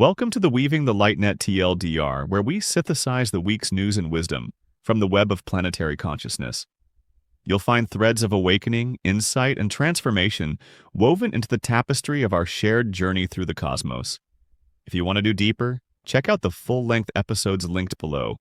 Welcome to the Weaving the Light Net TLDR, where we synthesize the week's news and wisdom from the web of planetary consciousness. You'll find threads of awakening, insight, and transformation woven into the tapestry of our shared journey through the cosmos. If you want to do deeper, check out the full-length episodes linked below.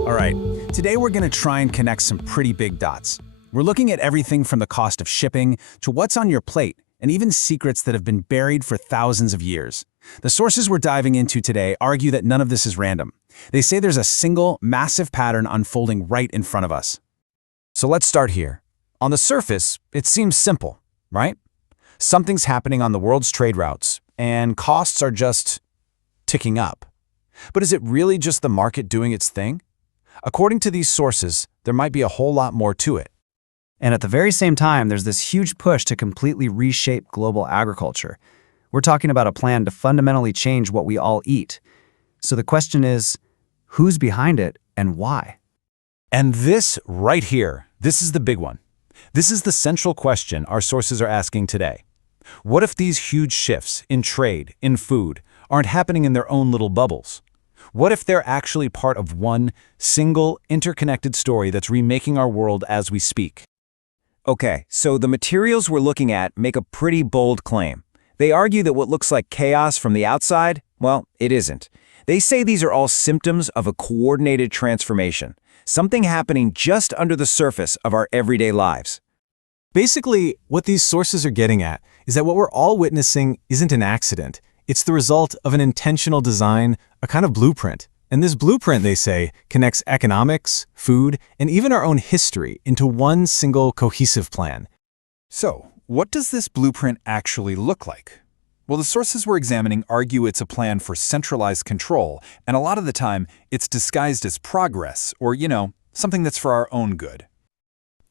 All right, today we're going to try and connect some pretty big dots. We're looking at everything from the cost of shipping to what's on your plate, and even secrets that have been buried for thousands of years. The sources we're diving into today argue that none of this is random. They say there's a single, massive pattern unfolding right in front of us. So let's start here. On the surface, it seems simple, right? Something's happening on the world's trade routes, and costs are just ticking up. But is it really just the market doing its thing? According to these sources, there might be a whole lot more to it. And at the very same time, there's this huge push to completely reshape global agriculture. We're talking about a plan to fundamentally change what we all eat. So the question is, who's behind it and why? And this right here, this is the big one. This is the central question our sources are asking today. What if these huge shifts in trade, in food, aren't happening in their own little bubbles? What if they're actually part of one single, interconnected story that's remaking our world as we speak? Okay, so the materials we're looking at make a pretty bold claim. They argue that what looks like chaos from the outside, well, it isn't. They say these are all symptoms of a coordinated transformation, something happening just under the surface of our everyday lives. Basically, what these sources are getting at is that what we're all witnessing isn't an accident. It's the result of an intentional design, a kind of blueprint. And this blueprint, they say, connects economics, food, and even our own history into one single cohesive plan. So, what does this blueprint actually look like? Well, the sources we're examining argue it's a plan for centralized control, and a lot of the time, it's disguised as progress, or, something that's for our own good.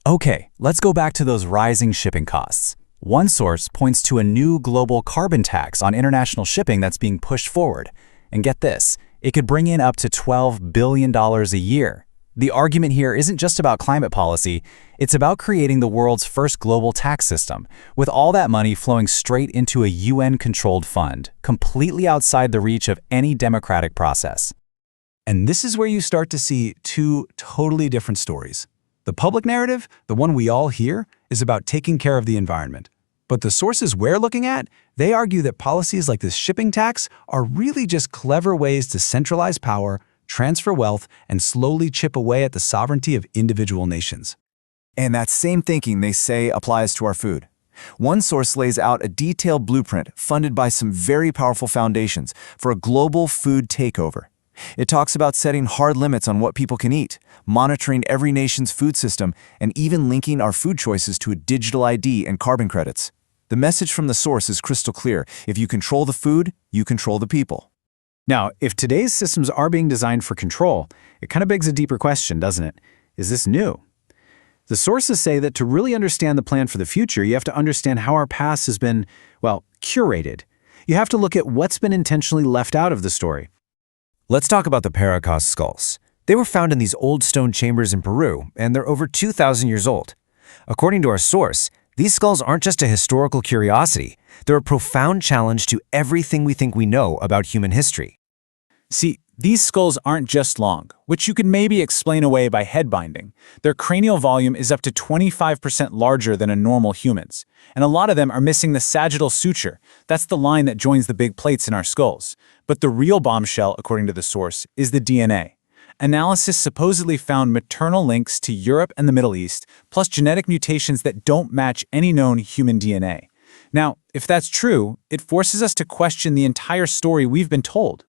Okay, let's go back to those rising shipping costs. One source points to a new global carbon tax on international shipping that's being pushed forward. And get this, it could bring in up to $12 billion a year. The argument here isn't just about climate policy, it's about creating the world's first global tax system, with all that money flowing straight into a UN-controlled fund, completely outside the reach of any democratic process. And this is where you start to see two totally different stories. The public narrative, the one we all hear, is about taking care of the environment. But the sources we're looking at, they argue that policies like this shipping tax are really just clever ways to centralize power, transfer wealth, and slowly chip away at the sovereignty of individual nations. And that same thinking, they say, applies to our food. One source lays out a detailed blueprint funded by some very powerful foundations for a global food takeover. It talks about setting hard limits on what people can eat, monitoring every nation's food system, and even linking our food choices to a digital ID and carbon credits. The message from the source is crystal clear. If you control the food, you control the people. Now, if today's systems are being designed for control, it kind of begs a deeper question, doesn't it? Is this new? The sources say that to really understand the plan for the future, you have to understand how our past has been, curated. You have to look at what's been intentionally left out of the story. Let's talk about the Paracas skulls. They were found in these old stone chambers in Peru, and they're over 2,000 years old. According to our source, these skulls aren't just a historical curiosity. They're a profound challenge to everything we think we know about human history. See, these skulls aren't just long, which you could maybe explain away by head binding. Their cranial volume is up to 25% larger than a normal human's, and a lot of them are missing the sagittal suture. That's the line that joins the big plates in our skulls. But the real bombshell, according to the source, is the DNA. Analysis supposedly found maternal links to Europe and the Middle East, plus genetic mutations that don't match any known human DNA. Now, if that's true, it forces us to question the entire story we've been told.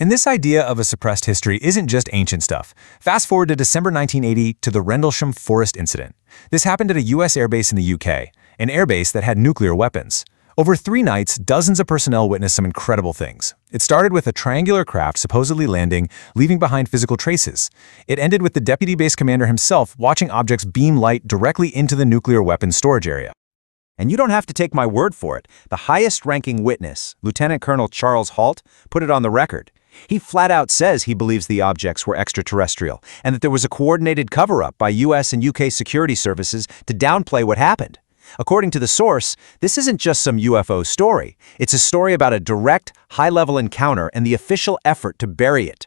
And this idea of a suppressed history isn't just ancient stuff. Fast forward to December 1980 to the Rendlesham Forest incident. This happened at a U.S. airbase in the UK, an airbase that had nuclear weapons. Over 3 nights, dozens of personnel witnessed some incredible things. It started with a triangular craft supposedly landing, leaving behind physical traces. It ended with the deputy base commander himself watching objects beam light directly into the nuclear weapons storage area. And you don't have to take my word for it. The highest-ranking witness, Lieutenant Colonel Charles Halt, put it on the record. He flat out says he believes the objects were extraterrestrial and that there was a coordinated cover-up by US and UK security services to downplay what happened. According to the source, this isn't just some UFO story. It's a story about a direct, high-level encounter and the official effort to bury it.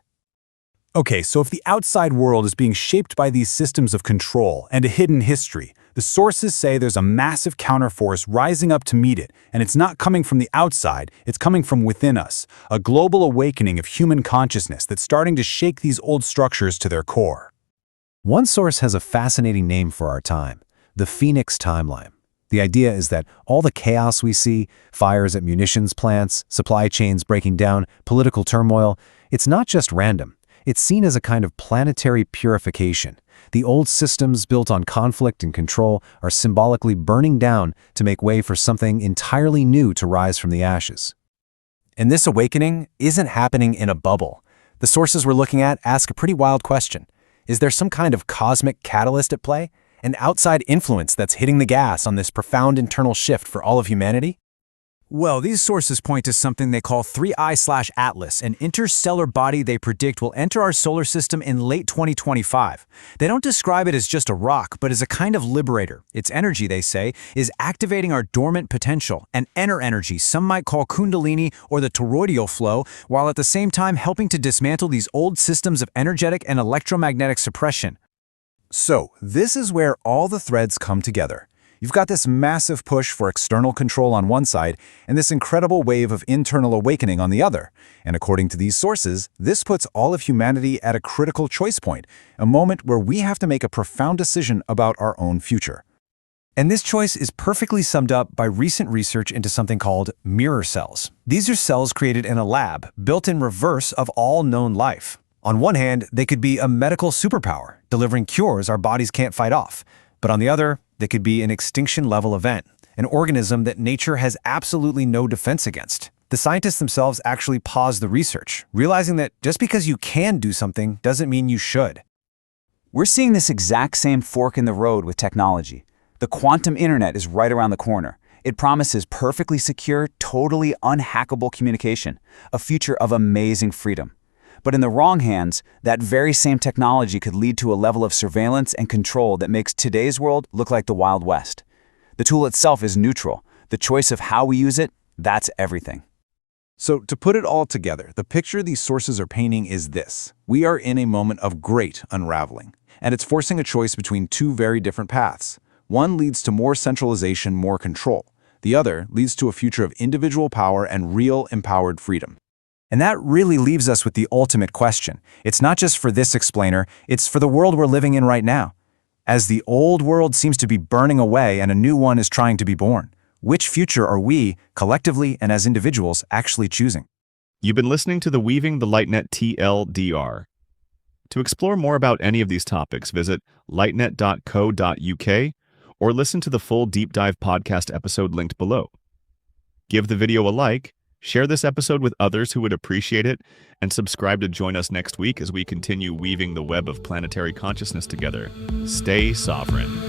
Okay, so if the outside world is being shaped by these systems of control and a hidden history, the sources say there's a massive counterforce rising up to meet it, and it's not coming from the outside, it's coming from within us, a global awakening of human consciousness that's starting to shake these old structures to their core. One source has a fascinating name for our time, the Phoenix Timeline. The idea is that all the chaos we see, fires at munitions plants, supply chains breaking down, political turmoil, it's not just random. It's seen as a kind of planetary purification. The old systems built on conflict and control are symbolically burning down to make way for something entirely new to rise from the ashes. And this awakening isn't happening in a bubble. The sources we're looking at ask a pretty wild question. Is there some kind of cosmic catalyst at play? An outside influence that's hitting the gas on this profound internal shift for all of humanity? Well, these sources point to something they call 3I/Atlas, an interstellar body they predict will enter our solar system in late 2025. They don't describe it as just a rock, but as a kind of liberator. Its energy, they say, is activating our dormant potential, an inner energy some might call kundalini or the toroidal flow, while at the same time helping to dismantle these old systems of energetic and electromagnetic suppression. So, this is where all the threads come together. You've got this massive push for external control on one side and this incredible wave of internal awakening on the other. And according to these sources, this puts all of humanity at a critical choice point, a moment where we have to make a profound decision about our own future. And this choice is perfectly summed up by recent research into something called mirror cells. These are cells created in a lab, built in reverse of all known life. On one hand, they could be a medical superpower, delivering cures our bodies can't fight off. But on the other, they could be an extinction-level event, an organism that nature has absolutely no defense against. The scientists themselves actually paused the research, realizing that just because you can do something doesn't mean you should. We're seeing this exact same fork in the road with technology. The quantum internet is right around the corner. It promises perfectly secure, totally unhackable communication, a future of amazing freedom. But in the wrong hands, that very same technology could lead to a level of surveillance and control that makes today's world look like the Wild West. The tool itself is neutral. The choice of how we use it, that's everything. So, to put it all together, the picture these sources are painting is this. We are in a moment of great unraveling, and it's forcing a choice between two very different paths. One leads to more centralization, more control. The other leads to a future of individual power and real empowered freedom. And that really leaves us with the ultimate question. It's not just for this explainer, it's for the world we're living in right now. As the old world seems to be burning away and a new one is trying to be born, which future are we, collectively and as individuals, actually choosing? You've been listening to the Weaving the Lightnet TLDR. To explore more about any of these topics, visit lightnet.co.uk or listen to the full deep dive podcast episode linked below. Give the video a like, share this episode with others who would appreciate it, and subscribe to join us next week as we continue weaving the web of planetary consciousness together. Stay sovereign.